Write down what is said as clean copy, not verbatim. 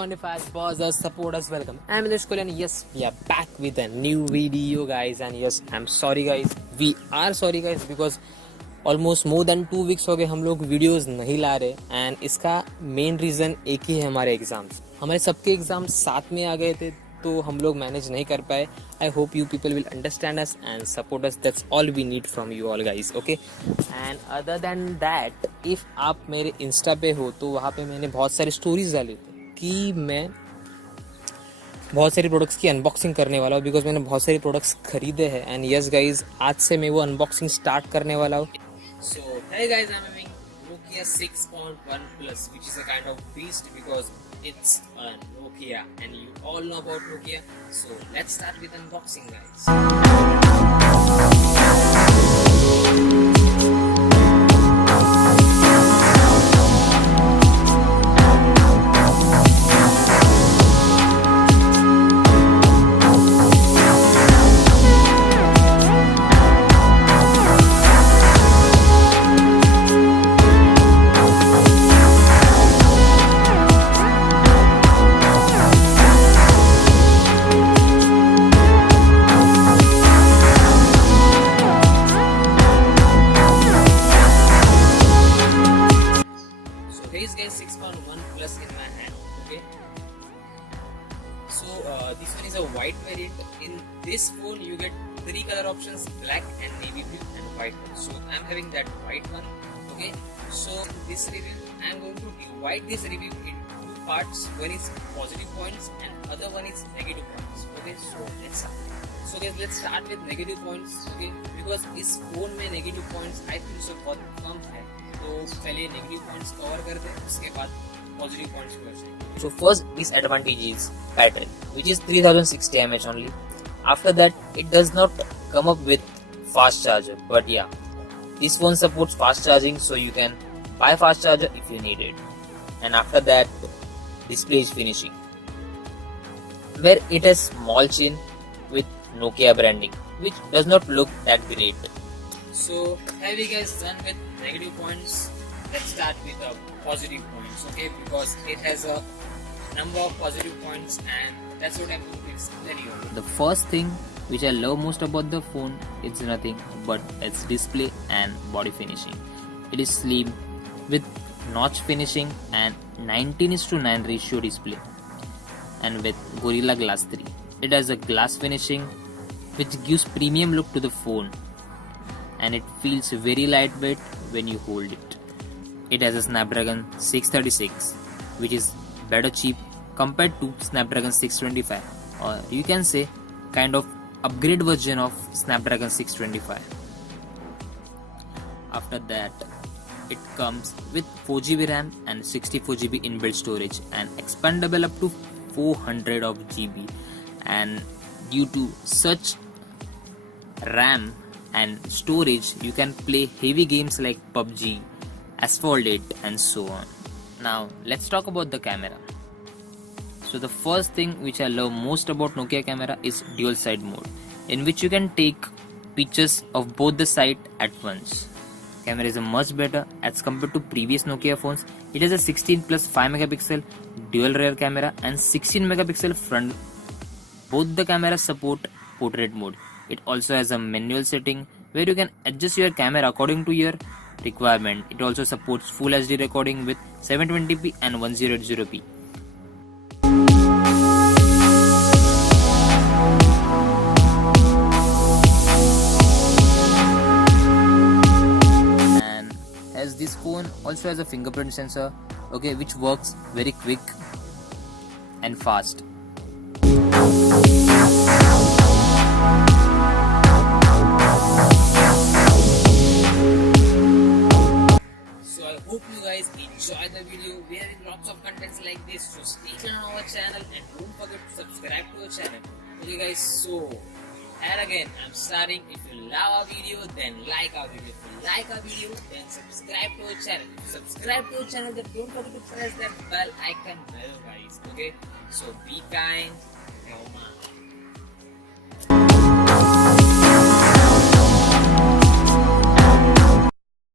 quantifiers, pausers, supporters, welcome. I'm Anish Kohli and yes, we are back with a new video guys. And yes, I'm sorry guys. We are sorry guys because almost more than 2 weeks हो गए हम लोग videos नहीं ला रहे. And इसका main reason एक ही है, हमारे एग्ज़ाम्स. हमारे सबके एग्ज़ाम्स साथ में आ गए थे तो हम लोग मैनेज नहीं कर पाए. I hope you people will understand us and support us. That's all we need from you all guys. Okay. And other than that, if आप मेरे इंस्टा पे हो तो वहाँ पे मैंने बहुत सारी स्टोरीज डाली थी कि मैं बहुत सारी प्रोडक्ट्स की अनबॉक्सिंग करने वाला हूँ बिकॉज मैंने बहुत सारी प्रोडक्ट्स खरीदे हैं. एंड यस गाइज, आज से मैं वो अनबॉक्सिंग स्टार्ट करने वाला हूँ. So hey guys, I'm having Nokia 6.1 Plus, which is a kind of beast because it's a Nokia and you all know about Nokia. So let's start with unboxing guys. This guys 6.1 Plus in my hand. Okay, so this one is a white variant. In this phone you get 3 color options: black and navy blue and white one. So I'm having that white one. Okay, so this review I'm going to divide this review in 2 parts. One is positive points and other one is negative points. Okay, so let's start. So guys, let's start with negative points. Okay, because इस phone में negative points I feel so बहुत कम है. तो पहले negative points cover कर दें, उसके बाद पॉजिटिव पॉइंट्स कवर करें. So first disadvantage is battery, which is 3060 mAh only. After that, it does not come up with fast charger, but yeah, this phone supports fast charging, so you can buy fast charger if you need it. And after that, display is finishing, where it has small chin with Nokia branding, which does not look that great. So have you guys done with negative points? Let's start with the positive points, okay? Because it has a number of positive points and that's what I'm going to explain you. The first thing which I love most about the phone is nothing but its display and body finishing. It is slim with notch finishing and 19:9 ratio display, and with Gorilla Glass 3. It has a glass finishing which gives premium look to the phone, and it feels very lightweight when you hold it. It has a Snapdragon 636, which is better cheap compared to Snapdragon 625, or you can say kind of upgrade version of Snapdragon 625. After that, it comes with 4GB RAM and 64GB inbuilt storage and expandable up to 400 of GB. And due to such RAM and storage, you can play heavy games like PUBG, Asphalt 8 and so on. Now let's talk about the camera. So the first thing which I love most about Nokia camera is dual side mode, in which you can take pictures of both the side at once. Camera is much better as compared to previous Nokia phones. It has a 16 plus 5 megapixel dual rear camera and 16 megapixel front. Both the cameras support portrait mode. It also has a manual setting where you can adjust your camera according to your requirement. It also supports full HD recording with 720p and 1080p. And as this phone also has a fingerprint sensor, okay, which works very quick and fast. Hope you guys enjoy the video. We are in lots of contents like this, so stay tuned on our channel and don't forget to subscribe to our channel. Okay guys, so and again I'm starting. If you love our video, then like our video. If you like our video, then subscribe to our channel. If you subscribe to our channel, then don't forget to press that bell icon bell guys. Okay, so be kind. Puma.